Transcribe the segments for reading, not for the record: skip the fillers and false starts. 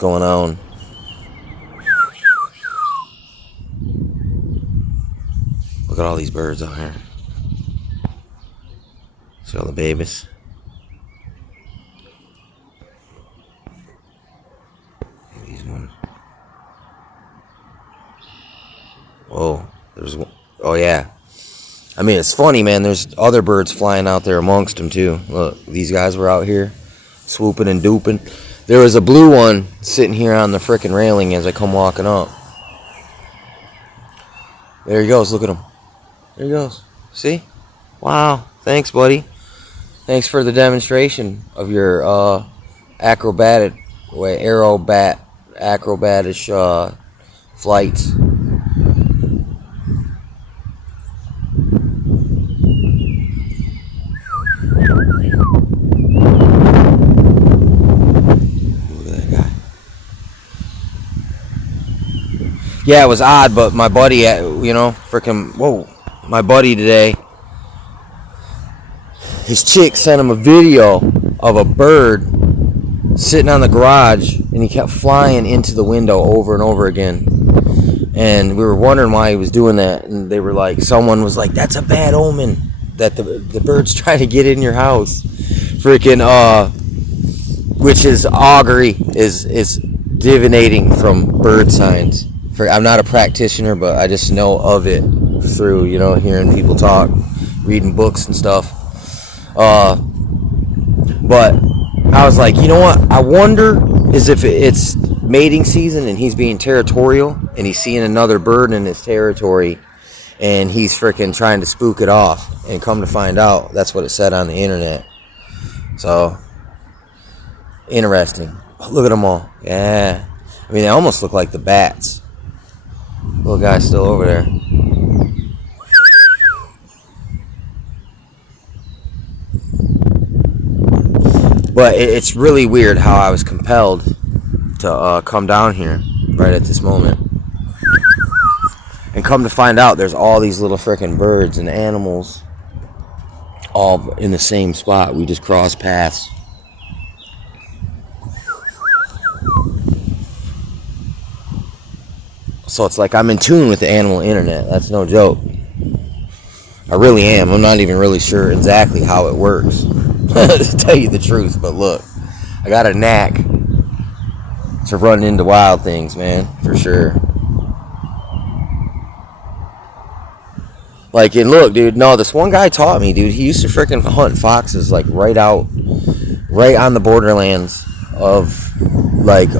going on. Look at all these birds out here. See all the babies? These ones. Whoa, there's one. Oh yeah. I mean, it's funny, man. There's other birds flying out there amongst them too. Look, these guys were out here swooping and dooping. There was a blue one sitting here on the frickin' railing as I come walking up. There he goes. Look at him. There he goes. See? Wow. Thanks, buddy. Thanks for the demonstration of your acrobatish flights. Yeah, it was odd, but my buddy, my buddy today, his chick sent him a video of a bird sitting on the garage, and he kept flying into the window over and over again. And we were wondering why he was doing that, and they were like, someone was like, that's a bad omen that the bird's trying to get in your house. Which is augury, is divinating from bird signs. I'm not a practitioner, but I just know of it through, hearing people talk, reading books and stuff. But I was like, you know what? I wonder is if it's mating season and he's being territorial and he's seeing another bird in his territory and he's freaking trying to spook it off. And come to find out, that's what it said on the internet. So, interesting. Look at them all. Yeah. I mean, they almost look like the bats. Little guy's still over there. But it's really weird how I was compelled to come down here right at this moment. And come to find out, there's all these little frickin' birds and animals all in the same spot. We just crossed paths. So it's like I'm in tune with the animal internet. That's no joke. I really am. I'm not even really sure exactly how it works, to tell you the truth. But look, I got a knack to run into wild things, man, for sure. Like, and look, dude, no, this one guy taught me, dude. He used to freaking hunt foxes, like, right on the borderlands of, like,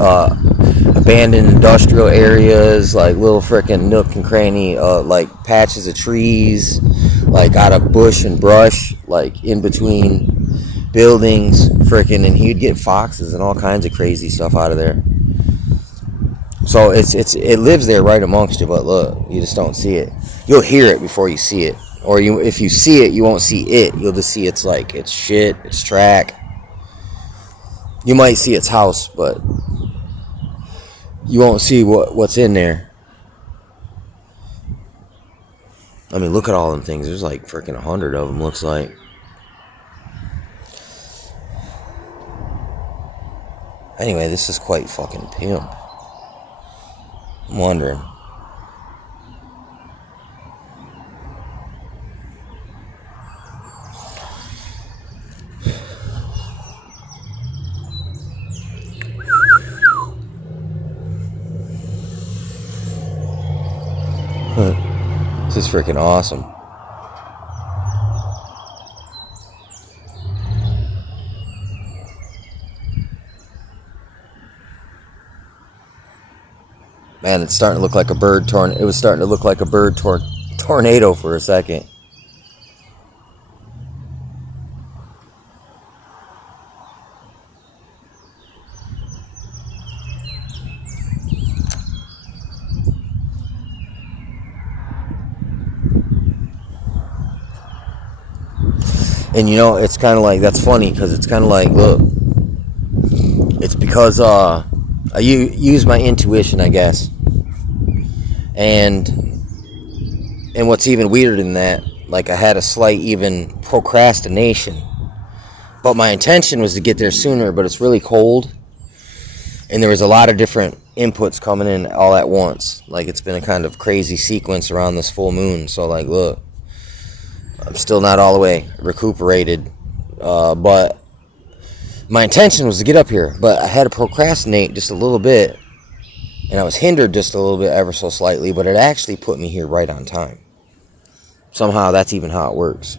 abandoned industrial areas, like little frickin' nook and cranny, like patches of trees, like out of bush and brush, like in between buildings, frickin', and he'd get foxes and all kinds of crazy stuff out of there. So it lives there right amongst you, but look, you just don't see it. You'll hear it before you see it, or if you see it, you won't see it. You'll just see its shit, its track. You might see its house, but you won't see what's in there. I mean, look at all them things. There's like freaking 100 of them, looks like. Anyway, this is quite fucking pimp. I'm wondering. This is freaking awesome. Man, it's starting to look like a bird tornado. It was starting to look like a bird tornado for a second. And it's kind of like, that's funny, because it's kind of like, look, it's because I use my intuition, I guess. And what's even weirder than that, like, I had a slight even procrastination. But my intention was to get there sooner, but it's really cold. And there was a lot of different inputs coming in all at once. Like, it's been a kind of crazy sequence around this full moon. So, like, look, I'm still not all the way recuperated. But my intention was to get up here. But I had to procrastinate just a little bit. And I was hindered just a little bit, ever so slightly. But it actually put me here right on time. Somehow, that's even how it works.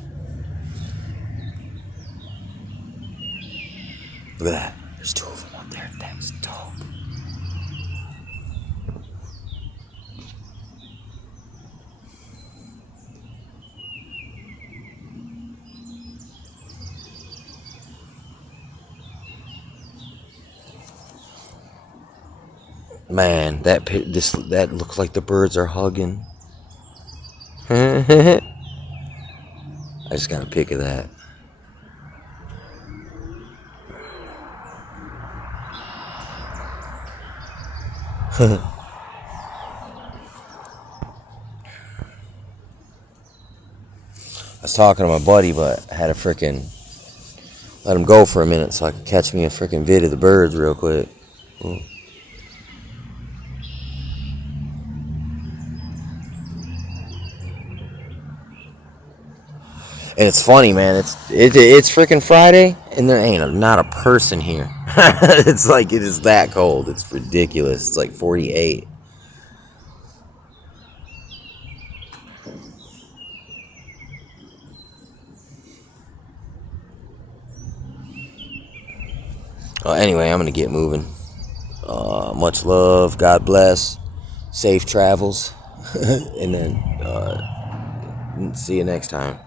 Look at that. There's two of them up there. That's dope. Man, that looks like the birds are hugging. I just got a pic of that. I was talking to my buddy, but I had to freaking let him go for a minute so I could catch me a freaking vid of the birds real quick. And it's funny, man. It's freaking Friday, and there ain't not a person here. It's like it is that cold. It's ridiculous. It's like 48. Anyway, I'm gonna get moving. Much love. God bless. Safe travels. And then see you next time.